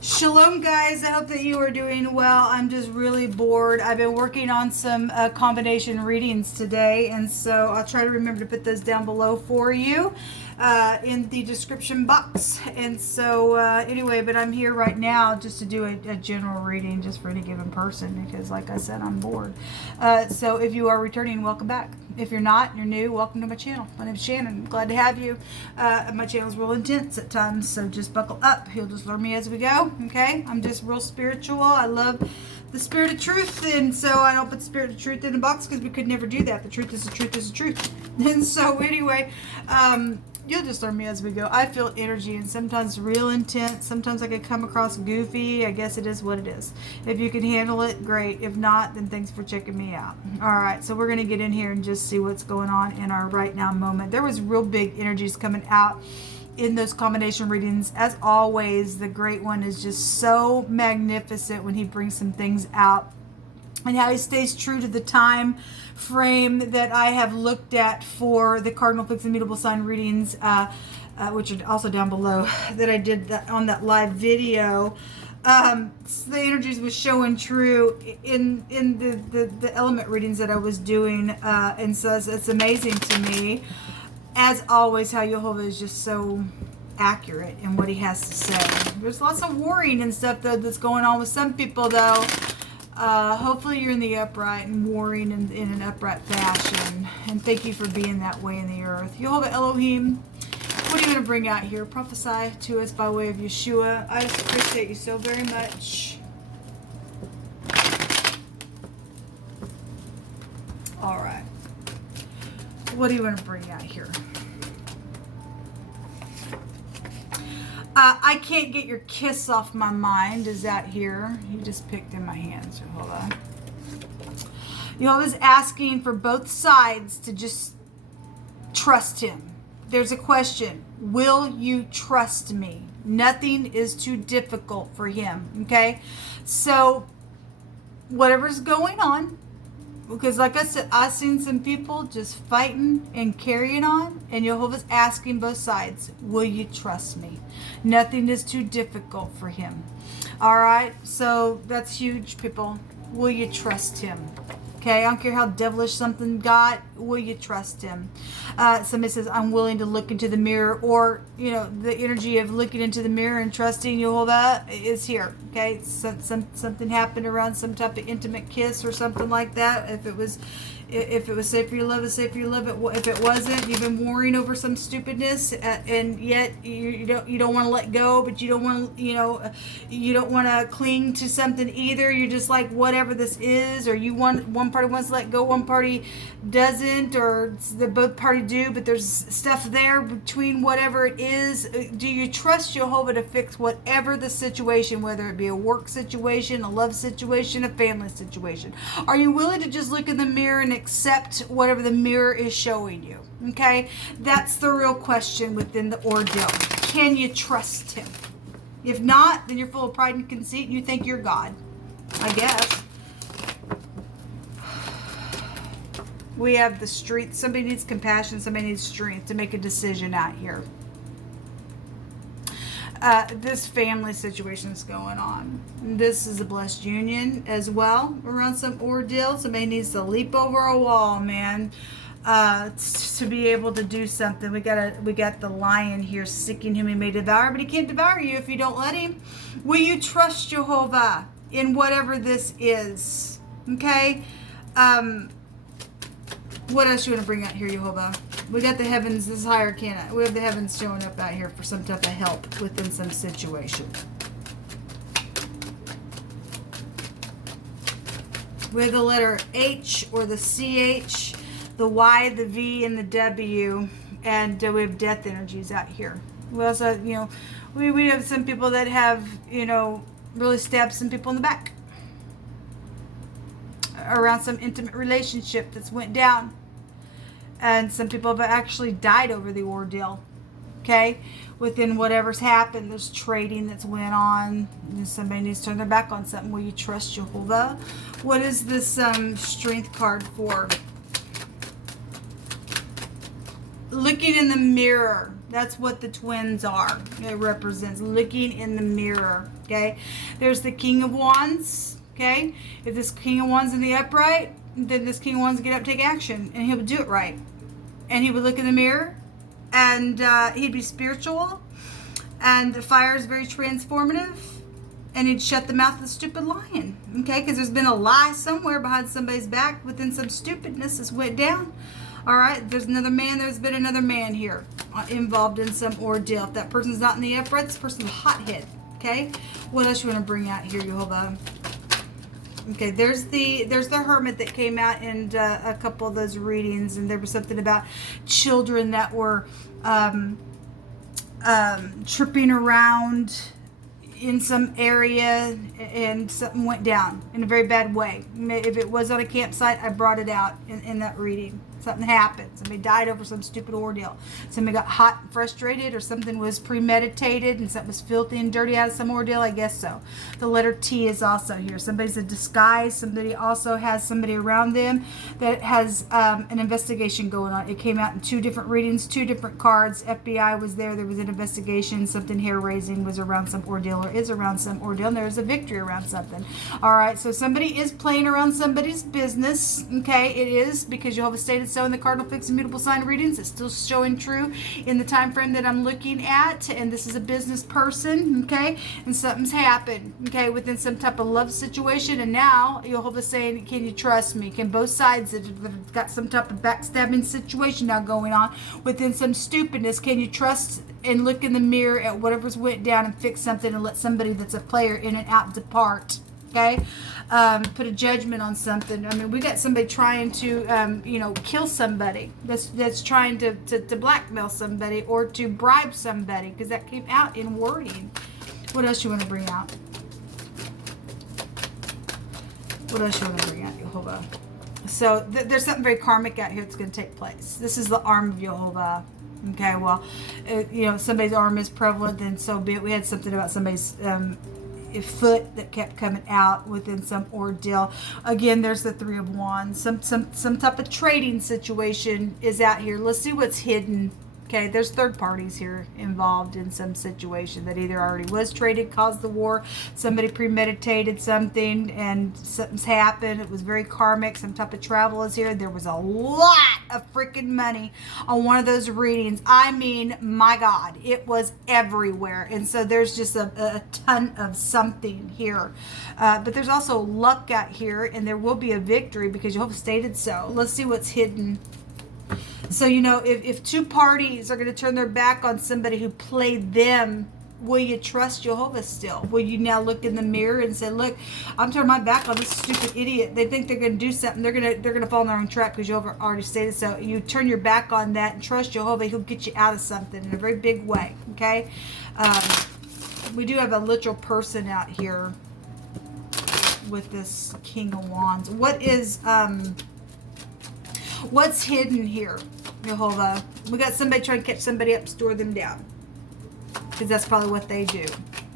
Shalom, guys. I hope that you are doing well. I'm just really bored. I've been working on some combination readings today, and so I'll try to remember to put those down below for you in the description box. And so anyway, but I'm here right now just to do a general reading just for any given person because, like I said, I'm bored. So if you are returning, welcome back. If you're not, you're new, welcome to my channel. My name is Shannon. Glad to have you. My channel's real intense at times, so just buckle up. You'll just learn me as we go, okay? I'm just real spiritual. I love the spirit of truth, and so I don't put the spirit of truth in a box because we could never do that. The truth is the truth is the truth. And so anyway, you'll just learn me as we go. I feel energy, and sometimes real intense. Sometimes I can come across goofy. I guess it is what it is. If you can handle it, great. If not, then thanks for checking me out. All right, so we're going to get in here and just see what's going on in our right now moment. There was real big energies coming out in those combination readings. As always, the great one is just so magnificent when he brings some things out, and how he stays true to the time frame that I have looked at for the cardinal fixed and mutable sign readings, which are also down below, that I did on that live video. The energies was showing true in the element readings that I was doing, and so it's amazing to me, as always, how Jehovah is just so accurate in what he has to say. There's lots of warring and stuff though that's going on with some people though. Hopefully you're in the upright and warring in an upright fashion. And thank you for being that way in the earth. Jehovah Elohim, what are you going to bring out here? Prophesy to us by way of Yeshua. I just appreciate you so very much. All right. What are you going to bring out here? I can't get your kiss off my mind. Is that here? You just picked in my hand, so hold on. Jehovah's asking for both sides to just trust him. There's a question. Will you trust me? Nothing is too difficult for him, okay? So whatever's going on, because like I said, I've seen some people just fighting and carrying on, and Jehovah's asking both sides, will you trust me? Nothing is too difficult for him. All right, so that's huge, people. Will you trust him? Okay, I don't care how devilish something got, will you trust him? Somebody says, I'm willing to look into the mirror, or, you know, the energy of looking into the mirror and trusting Jehovah is here. Okay, something happened around some type of intimate kiss or something like that. If it was safe for your love, it's safe for your love. If it wasn't, you've been worrying over some stupidness, and yet you don't want to let go, but you don't want you don't want to cling to something either. You're just like, whatever this is, or one party wants to let go, one party doesn't, or the both party do, but there's stuff there between whatever it is. Do you trust Jehovah to fix whatever the situation, whether it be a work situation, a love situation, a family situation? Are you willing to just look in the mirror and accept whatever the mirror is showing you? Okay, that's the real question within the ordeal. Can you trust him? If not, then you're full of pride and conceit and you think you're God, I guess. We have the strength. Somebody needs compassion. Somebody needs strength to make a decision out here. This family situation is going on. This is a blessed union as well around some ordeal. Somebody needs to leap over a wall, man, to be able to do something. We got the lion here seeking whom he may devour, but he can't devour you if you don't let him. Will you trust Jehovah in whatever this is? Okay. What else you want to bring out here, Jehovah? We got the heavens. This is higher arcana. We have the heavens showing up out here for some type of help within some situation. We have the letter H or the CH, the Y, the V, and the W, and we have death energies out here. We also, we have some people that have, really stabbed some people in the back around some intimate relationship that's went down, and some people have actually died over the ordeal. Okay, within whatever's happened, there's trading that's went on, and somebody needs to turn their back on something. Will you trust Jehovah? What is this strength card for? Looking in the mirror. That's what the twins are. It represents looking in the mirror. Okay. There's the King of Wands. Okay. If this King of Wands in the upright, then this King of Wands will get up, take action, and he would do it right. And he would look in the mirror, and he'd be spiritual, and the fire is very transformative, and he'd shut the mouth of the stupid lion. Okay. Because there's been a lie somewhere behind somebody's back within some stupidness that's went down. All right, there's another man. There's been another man here involved in some ordeal. If that person's not in the upright, this person's a hothead. Okay, what else you want to bring out here, Jehovah? Okay, there's the hermit that came out in a couple of those readings, and there was something about children that were tripping around in some area, and something went down in a very bad way. If it was on a campsite, I brought it out in that reading. Something happened. Somebody died over some stupid ordeal. Somebody got hot and frustrated, or something was premeditated, and something was filthy and dirty out of some ordeal. I guess so. The letter T is also here. Somebody's a disguise. Somebody also has somebody around them that has an investigation going on. It came out in 2 different readings, 2 different cards. FBI was there. There was an investigation. Something hair-raising was around some ordeal, or is around some ordeal, and there's a victory around something. All right, so somebody is playing around somebody's business. Okay, it is, because Jehovah stated so in the Cardinal Fixed Immutable Sign readings. It's still showing true in the time frame that I'm looking at, and this is a business person, okay, and something's happened, okay, within some type of love situation, and now Jehovah's saying, can you trust me? Can both sides that have got some type of backstabbing situation now going on within some stupidness, can you trust and look in the mirror at whatever's went down and fix something, and let somebody that's a player in and out depart? Okay, put a judgment on something. I mean, we got somebody trying to, kill somebody. That's trying to blackmail somebody, or to bribe somebody, because that came out in wording. What else you want to bring out? What else you want to bring out, Jehovah? So there's something very karmic out here that's going to take place. This is the arm of Jehovah. Okay, well, somebody's arm is prevalent, then so be it. We had something about somebody's foot that kept coming out within some ordeal. Again, there's the 3 of Wands. Some type of trading situation is out here. Let's see what's hidden. Okay, there's third parties here involved in some situation that either already was traded, caused the war, somebody premeditated something, and something's happened. It was very karmic. Some type of travel is here. There was a lot of freaking money on one of those readings. I mean, my God, it was everywhere. And so there's just a ton of something here. But there's also luck out here, and there will be a victory because Jehovah stated so. Let's see what's hidden. So, if 2 parties are going to turn their back on somebody who played them, will you trust Jehovah still? Will you now look in the mirror and say, look, I'm turning my back on this stupid idiot. They think they're going to do something. They're going to fall in their own trap because Jehovah already stated so. You turn your back on that and trust Jehovah. He'll get you out of something in a very big way. Okay. We do have a literal person out here with this King of Wands. What's hidden here, Jehovah? We got somebody trying to catch somebody up, store them down, because that's probably what they do.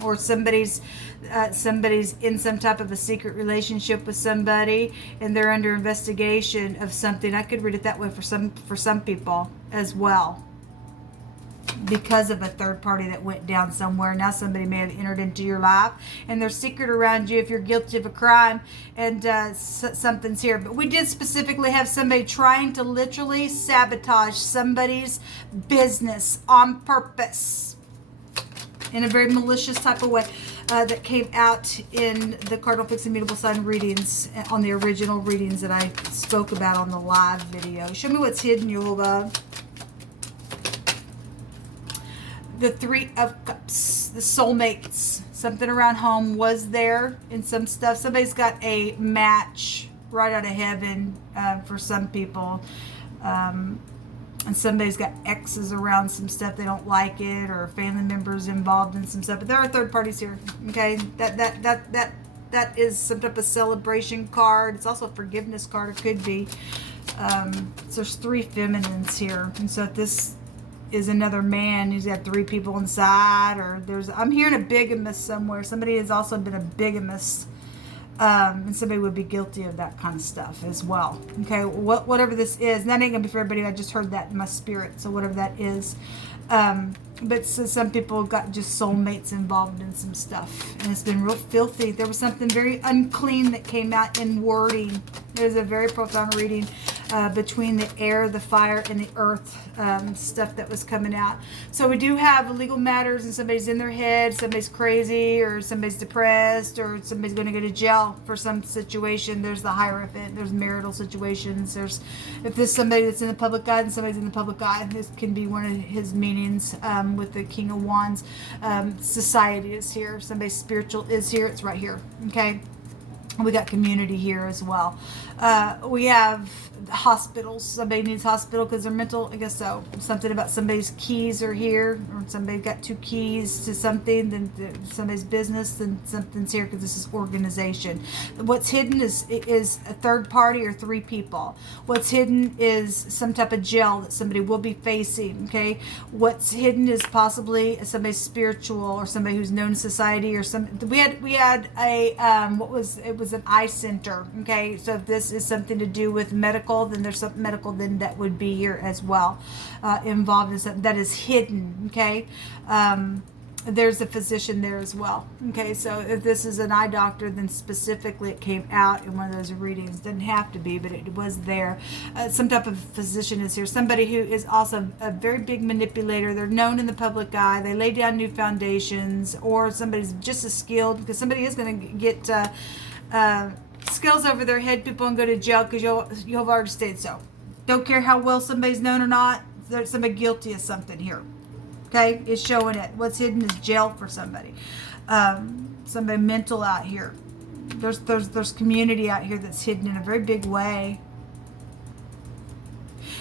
Or somebody's in some type of a secret relationship with somebody, and they're under investigation of something. I could read it that way for some people as well, because of a third party that went down somewhere. Now somebody may have entered into your life, and they're secret around you if you're guilty of a crime, and something's here. But we did specifically have somebody trying to literally sabotage somebody's business on purpose in a very malicious type of way. That came out in the Cardinal Fixed Immutable Sign readings, on the original readings that I spoke about on the live video. Show me what's hidden, Jehovah. The 3 of Cups, the soulmates. Something around home was there in some stuff. Somebody's got a match right out of heaven for some people. And somebody's got exes around some stuff. They don't like it, or family members involved in some stuff. But there are third parties here. Okay, that is some type of celebration card. It's also a forgiveness card. It could be. So there's 3 feminines here, and so this is another man who's got 3 people inside, or I'm hearing a bigamist somewhere. Somebody has also been a bigamist, and somebody would be guilty of that kind of stuff as well. Okay, whatever this is, and that ain't gonna be for everybody. I just heard that in my spirit. So whatever that is, But so some people got just soulmates involved in some stuff, and it's been real filthy. There was something very unclean that came out in wording. There's a very profound reading between the air, the fire, and the earth, stuff that was coming out. So we do have legal matters, and somebody's in their head, somebody's crazy, or somebody's depressed, or somebody's going to go to jail for some situation. There's the Hierophant. There's marital situations. If there's somebody that's in the public eye, and somebody's in the public eye, this can be one of his meanings. With the King of Wands, society is here. Somebody spiritual is here. It's right here. Okay. We got community here as well. We have hospitals. Somebody needs hospital because they're mental. I guess so. Something about somebody's keys are here, or somebody got 2 keys to something. Then somebody's business. Then something's here because this is organization. What's hidden is a third party or 3 people. What's hidden is some type of jail that somebody will be facing. Okay. What's hidden is possibly somebody spiritual or somebody who's known in society or some. We had a it was an eye center. Okay. So if this is something to do with medical, then there's something medical then that would be here as well, involved in something that is hidden. Okay. There's a physician there as well. Okay, so if this is an eye doctor, then specifically it came out in one of those readings. Didn't have to be, but it was there. Some type of physician is here. Somebody who is also a very big manipulator. They're known in the public eye. They lay down new foundations, or somebody's just as skilled, because somebody is going to get skills over their head, people, and go to jail because you'll have already stated so. Don't care how well somebody's known or not. There's somebody guilty of something here. Okay, it's showing it. What's hidden is jail for somebody. Somebody mental out here. There's community out here that's hidden in a very big way.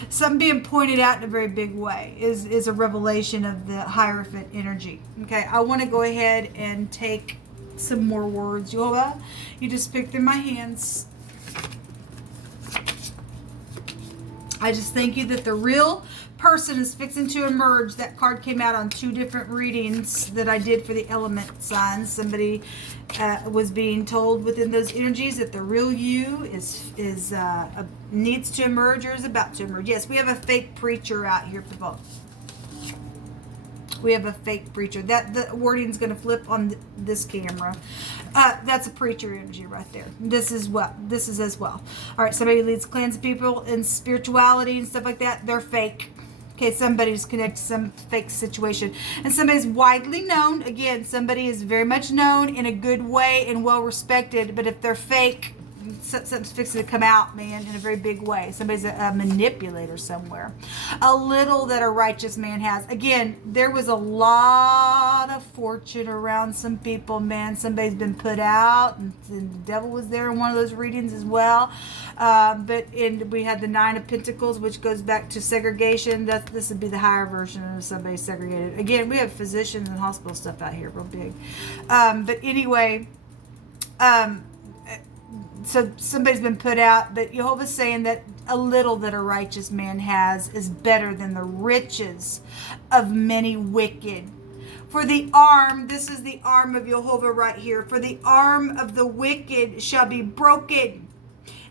Something being pointed out in a very big way is a revelation of the Hierophant energy. Okay, I want to go ahead and take some more words. You just pick through my hands. I just thank you that the real person is fixing to emerge. That card came out on 2 different readings that I did for the element signs. Somebody was being told within those energies that the real you needs to emerge or is about to emerge. Yes, we have a fake preacher out here, people. We have a fake preacher. The wording is going to flip on this camera. That's a preacher energy right there. This is as well. All right, somebody leads clans of people in spirituality and stuff like that. They're fake. Okay, somebody's connected to some fake situation. And somebody's widely known. Again, somebody is very much known in a good way and well respected. But if they're fake, something's fixing to come out, man, in a very big way. Somebody's a manipulator somewhere. A little that a righteous man has. Again, there was a lot of fortune around some people, man. Somebody's been put out, and the devil was there in one of those readings as well. We had the 9 of Pentacles, which goes back to segregation. This would be the higher version of somebody segregated. Again, we have physicians and hospital stuff out here, real big. But anyway, so somebody's been put out, but Jehovah's saying that a little that a righteous man has is better than the riches of many wicked. For the arm, this is the arm of Jehovah right here. For the arm of the wicked shall be broken,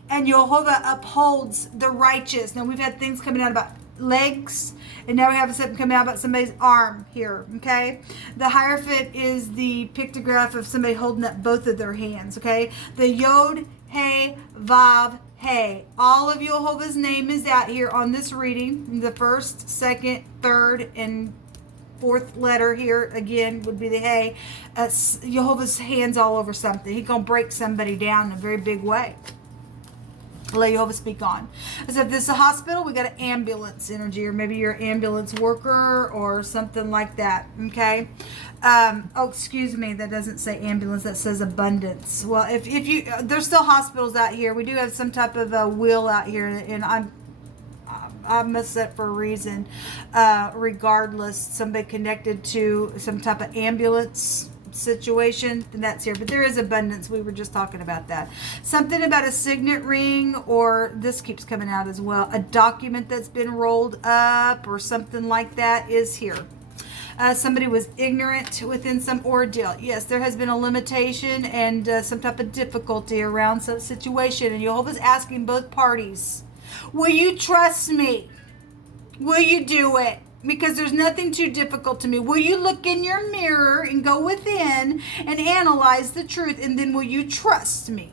and Jehovah upholds the righteous. Now we've had things coming out about legs, and now we have something coming out about somebody's arm here. Okay, the Hierophant is the pictograph of somebody holding up both of their hands. Okay, the Yod Hey Vav Hey, all of Jehovah's name is out here on this reading. The first, second, third, and 4th letter here again would be the Hey. Jehovah's hands all over something. He's gonna break somebody down in a very big way. Let Jehovah speak on. So if this is a hospital, we got an ambulance energy, or maybe you're an ambulance worker or something like that. Okay. Excuse me, that doesn't say ambulance, that says abundance. Well, if you, there's still hospitals out here. We do have some type of a wheel out here, and I must set for a reason. Regardless, somebody connected to some type of ambulance situation, then that's here. But there is abundance. We were just talking about that. Something about a signet ring, or this keeps coming out as well, a document that's been rolled up or something like that is here. Somebody was ignorant within some ordeal. Yes, there has been a limitation and some type of difficulty around some situation, and Jehovah's asking both parties, will you trust me? Will you do it? because there's nothing too difficult to me. Will you look in your mirror and go within and analyze the truth, and then will you trust me?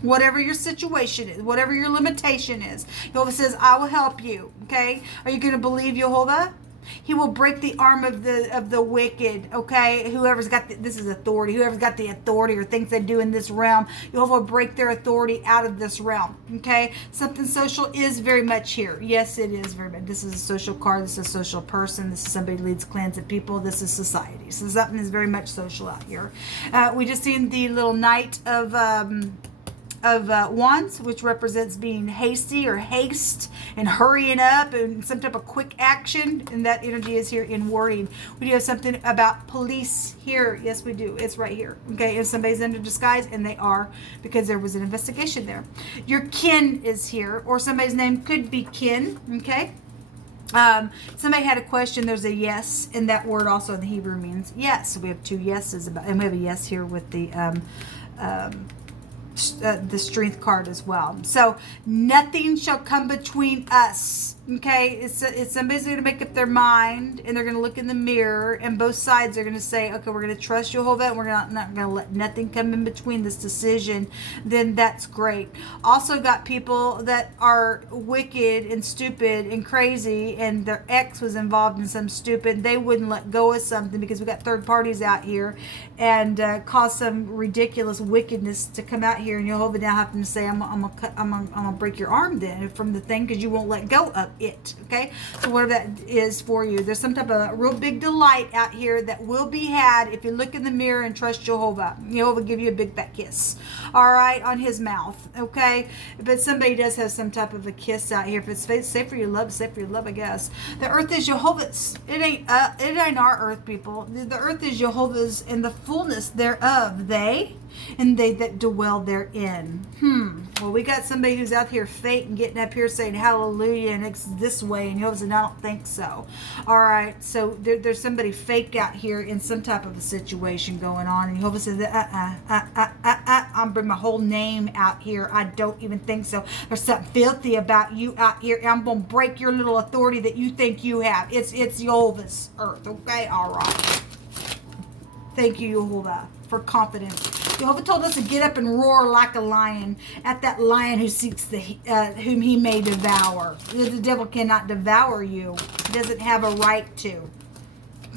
Whatever your situation is, whatever your limitation is, Jehovah says, I will help you. Okay? Are you going to believe Jehovah? He will break the arm of the wicked, okay? Whoever's got this is authority. Whoever's got the authority or things they do in this realm, Jehovah will break their authority out of this realm, okay? Something social is very much here. Yes, it is very much. This is a social card. This is a social person. This is somebody who leads clans of people. This is society. So something is very much social out here. We just seen the little knight of wands, which represents being hasty or haste and hurrying up and some type of quick action, and that energy is here in wording. We do have something about police here. Yes, we do. It's right here. Okay, if somebody's under disguise, and they are, because there was an investigation there. Your kin is here, or somebody's name could be kin. Okay. Somebody had a question. There's a yes in that word also in the Hebrew means yes. So we have two yeses about, and we have a yes here with the strength card as well. So nothing shall come between us. Okay, it's somebody's going to make up their mind, and they're going to look in the mirror, and both sides are going to say, okay, we're going to trust Jehovah, and we're not going to let nothing come in between this decision. Then that's great. Also got people that are wicked and stupid and crazy, and their ex was involved in some stupid. They wouldn't let go of something because we got third parties out here, and cause some ridiculous wickedness to come out here, and Jehovah now having to say, I'm gonna break your arm then from the thing because you won't let go of it. Okay, so whatever that is for you, there's some type of real big delight out here that will be had if you look in the mirror and trust Jehovah. Jehovah give you a big fat kiss, all right, on his mouth. Okay, but somebody does have some type of a kiss out here. If it's safe for your love, safe for your love, I guess. The earth is Jehovah's. It ain't our earth, people. The earth is Jehovah's and the fullness thereof, they and they that dwell therein. Well, we got somebody who's out here fake and getting up here saying hallelujah and it's this way, and Jehovah said, I don't think so. All right, so there's somebody fake out here in some type of a situation going on, and Jehovah says, I'm bringing my whole name out here. I don't even think so. There's something filthy about you out here. I'm gonna break your little authority that you think you have. It's Jehovah's earth. Okay, all right. Thank you, Jehovah, for confidence. Jehovah told us to get up and roar like a lion at that lion who seeks whom he may devour. The devil cannot devour you. He doesn't have a right to.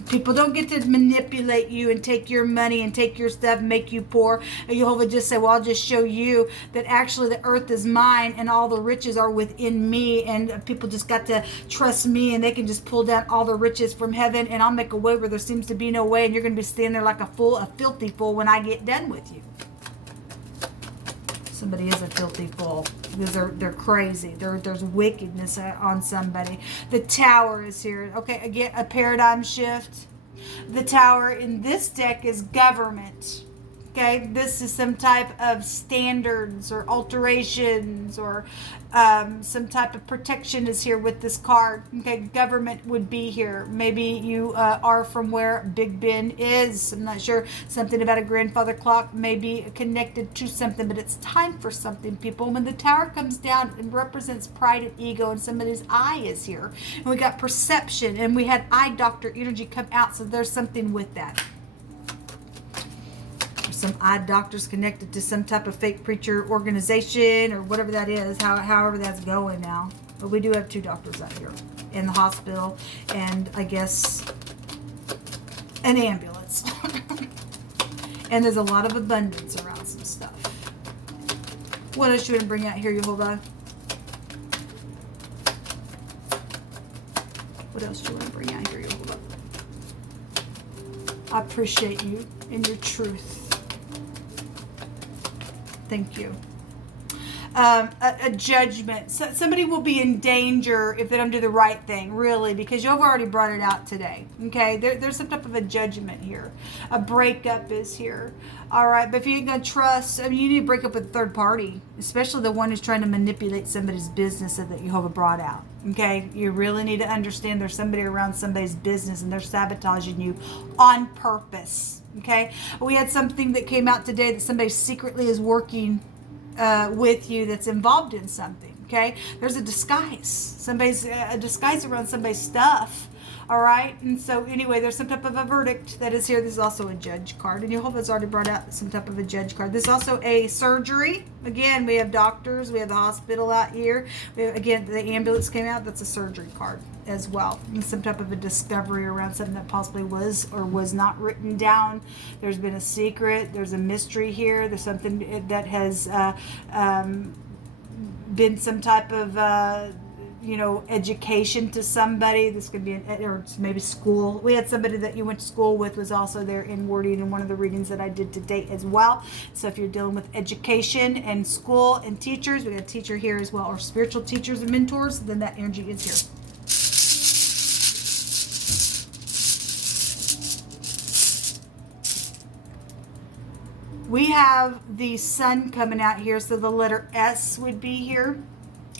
People don't get to manipulate you and take your money and take your stuff and make you poor. And Jehovah just say, well, I'll just show you that actually the earth is mine and all the riches are within me, and people just got to trust me, and they can just pull down all the riches from heaven, and I'll make a way where there seems to be no way, and you're going to be standing there like a filthy fool when I get done with you. Somebody is a filthy fool because they're crazy. There's wickedness on somebody. The tower is here. Okay, again, a paradigm shift. The tower in this deck is government. Okay, this is some type of standards or alterations or some type of protection is here with this card. Okay, government would be here. Maybe you are from where Big Ben is. I'm not sure. Something about a grandfather clock may be connected to something, but it's time for something, people. When the tower comes down, it represents pride and ego, and somebody's eye is here. And we got perception, and we had eye doctor energy come out, so there's something with that. Some eye doctors connected to some type of fake preacher organization or whatever that is, however that's going now. But we do have two doctors out here in the hospital, and I guess an ambulance. And there's a lot of abundance around some stuff. What else you want to bring out here, Jehovah? What else do you want to bring out here, Jehovah? I appreciate you and your truth. Thank you. A judgment. So somebody will be in danger if they don't do the right thing, really, because you've already brought it out today. Okay, there's some type of a judgment here. A breakup is here. All right, but if you ain't gonna trust, I mean, you need to break up with a third party, especially the one who's trying to manipulate somebody's business that Jehovah brought out. Okay, you really need to understand there's somebody around somebody's business and they're sabotaging you on purpose. Okay, we had something that came out today that somebody secretly is working with you that's involved in something. Okay, there's a disguise. Somebody's a disguise around somebody's stuff. All right, and so anyway, there's some type of a verdict that is here. This is also a judge card, and Jehovah's already brought out some type of a judge card. This is also a surgery. Again, we have doctors, we have the hospital out here. Again, the ambulance came out. That's a surgery card as well. And some type of a discovery around something that possibly was or was not written down. There's been a secret. There's a mystery here. There's something that has been some type of education to somebody. This could be or maybe school. We had somebody that you went to school with was also there in wording in one of the readings that I did to date as well. So if you're dealing with education and school and teachers, we got a teacher here as well, or spiritual teachers and mentors, then that energy is here. We have the sun coming out here, so the letter S would be here.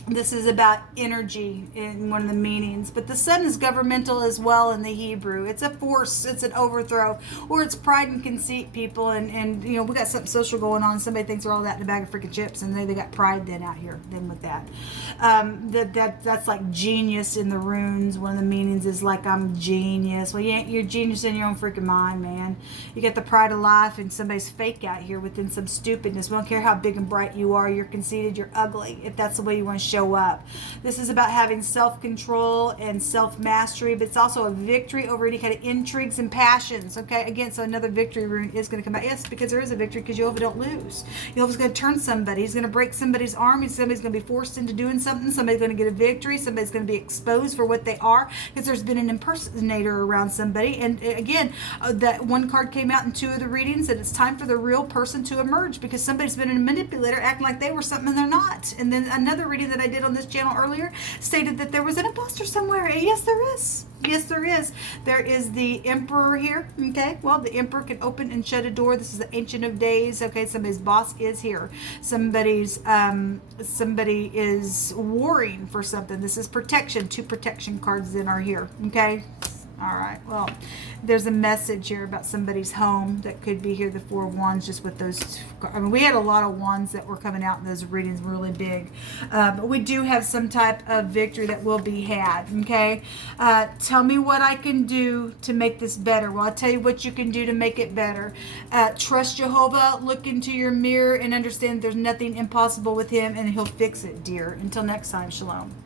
This is about energy in one of the meanings. But the sun is governmental as well in the Hebrew. It's a force. It's an overthrow. Or it's pride and conceit, people. And we got something social going on. Somebody thinks we're all that in a bag of freaking chips. And they got pride then out here. Then with that. That's like genius in the runes. One of the meanings is like, I'm genius. Well, you're genius in your own freaking mind, man. You got the pride of life and somebody's fake out here within some stupidness. We don't care how big and bright you are. You're conceited. You're ugly. If that's the way you want to show up. This is about having self-control and self-mastery, but it's also a victory over any kind of intrigues and passions. Okay, again, so another victory rune is going to come out. Yes, because there is a victory, because Jehovah don't lose. Jehovah's going to turn somebody. He's going to break somebody's arm. Somebody's going to be forced into doing something. Somebody's going to get a victory. Somebody's going to be exposed for what they are, because there's been an impersonator around somebody. And again, that one card came out in two of the readings, that it's time for the real person to emerge, because somebody's been a manipulator acting like they were something they're not. And then another reading that I did on this channel earlier stated that there was an imposter somewhere. Yes, there is. Yes, there is. There is the emperor here. Okay, well, the emperor can open and shut a door. This is the Ancient of Days. Okay, somebody's boss is here. Somebody is warring for something. This is protection. Two protection cards then are here. Okay. All right, well, there's a message here about somebody's home that could be here, the Four of Wands, just with those. I mean, we had a lot of wands that were coming out in those readings, really big. But we do have some type of victory that will be had, okay? Tell me what I can do to make this better. Well, I'll tell you what you can do to make it better. Trust Jehovah, look into your mirror, and understand there's nothing impossible with him, and he'll fix it, dear. Until next time, shalom.